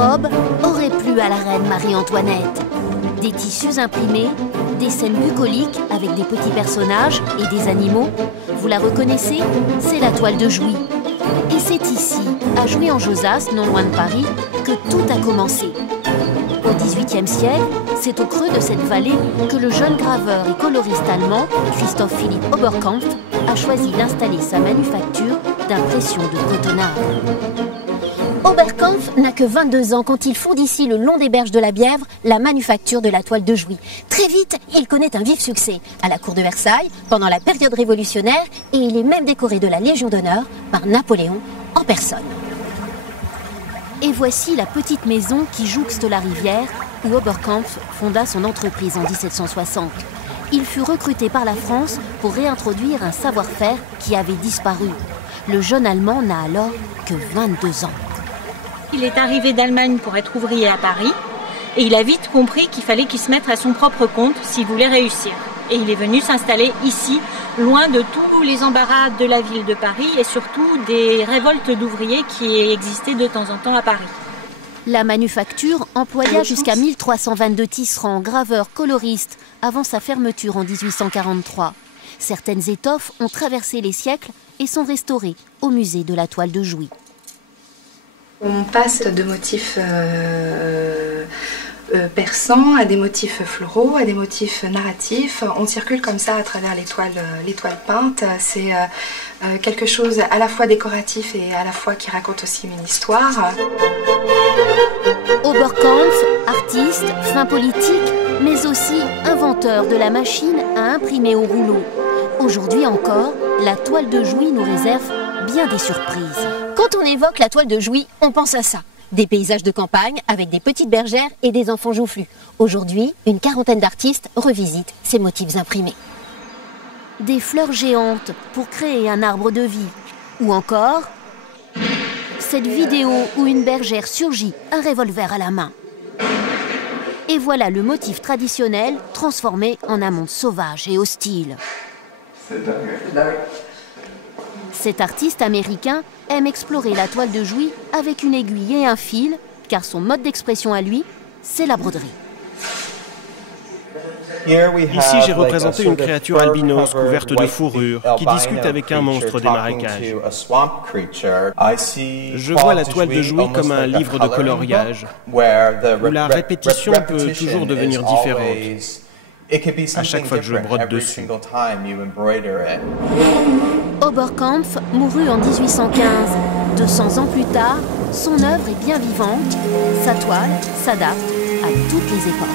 robe aurait plu à la reine Marie-Antoinette. Des tissus imprimés, des scènes bucoliques avec des petits personnages et des animaux. Vous la reconnaissez? C'est la toile de Jouy. Et c'est ici, à Jouy-en-Josas, non loin de Paris, que tout a commencé. Au XVIIIe siècle, c'est au creux de cette vallée que le jeune graveur et coloriste allemand, Christoph Philipp Oberkampf, a choisi d'installer sa manufacture d'impression de cotonnade. Oberkampf n'a que 22 ans quand il fonde ici, le long des berges de la Bièvre, la manufacture de la toile de Jouy. Très vite, il connaît un vif succès à la cour de Versailles, pendant la période révolutionnaire, et il est même décoré de la Légion d'honneur par Napoléon en personne. Et voici la petite maison qui jouxte la rivière, où Oberkampf fonda son entreprise en 1760. Il fut recruté par la France pour réintroduire un savoir-faire qui avait disparu. Le jeune Allemand n'a alors que 22 ans. Il est arrivé d'Allemagne pour être ouvrier à Paris et il a vite compris qu'il fallait qu'il se mette à son propre compte s'il voulait réussir. Et il est venu s'installer ici, loin de tous les embarras de la ville de Paris et surtout des révoltes d'ouvriers qui existaient de temps en temps à Paris. La manufacture employa jusqu'à 1322 tisserands, graveurs, coloristes avant sa fermeture en 1843. Certaines étoffes ont traversé les siècles et sont restaurées au musée de la toile de Jouy. On passe de motifs persans à des motifs floraux, à des motifs narratifs. On circule comme ça à travers les toiles peintes. C'est quelque chose à la fois décoratif et à la fois qui raconte aussi une histoire. Oberkampf, artiste, fin politique, mais aussi inventeur de la machine à imprimer au rouleau. Aujourd'hui encore, la toile de Jouy nous réserve bien des surprises. Quand on évoque la toile de Jouy, on pense à ça. Des paysages de campagne avec des petites bergères et des enfants joufflus. Aujourd'hui, une quarantaine d'artistes revisitent ces motifs imprimés. Des fleurs géantes pour créer un arbre de vie. Ou encore, cette vidéo où une bergère surgit, un revolver à la main. Et voilà le motif traditionnel transformé en un monde sauvage et hostile. C'est dingue. Cet artiste américain aime explorer la toile de Jouy avec une aiguille et un fil, car son mode d'expression à lui, c'est la broderie. Ici, j'ai représenté une créature albinos couverte de fourrure qui discute avec un monstre des marécages. Je vois la toile de Jouy comme un livre de coloriage, où la répétition peut toujours devenir différente à chaque fois que je brode dessus. Oberkampf mourut en 1815. 200 ans plus tard, son œuvre est bien vivante. Sa toile s'adapte à toutes les époques.